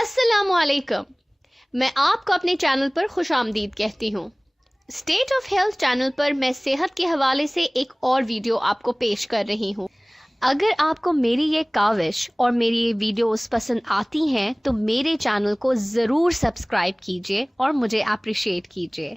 अस्सलामुअलैकुम। मैं आपको अपने चैनल पर खुशामदीद कहती हूँ। स्टेट ऑफ हेल्थ चैनल पर मैं सेहत के हवाले से एक और वीडियो आपको पेश कर रही हूँ। अगर आपको मेरी ये काविश और मेरी ये वीडियोस पसंद आती हैं तो मेरे चैनल को ज़रूर सब्सक्राइब कीजिए और मुझे अप्रिशिएट कीजिए।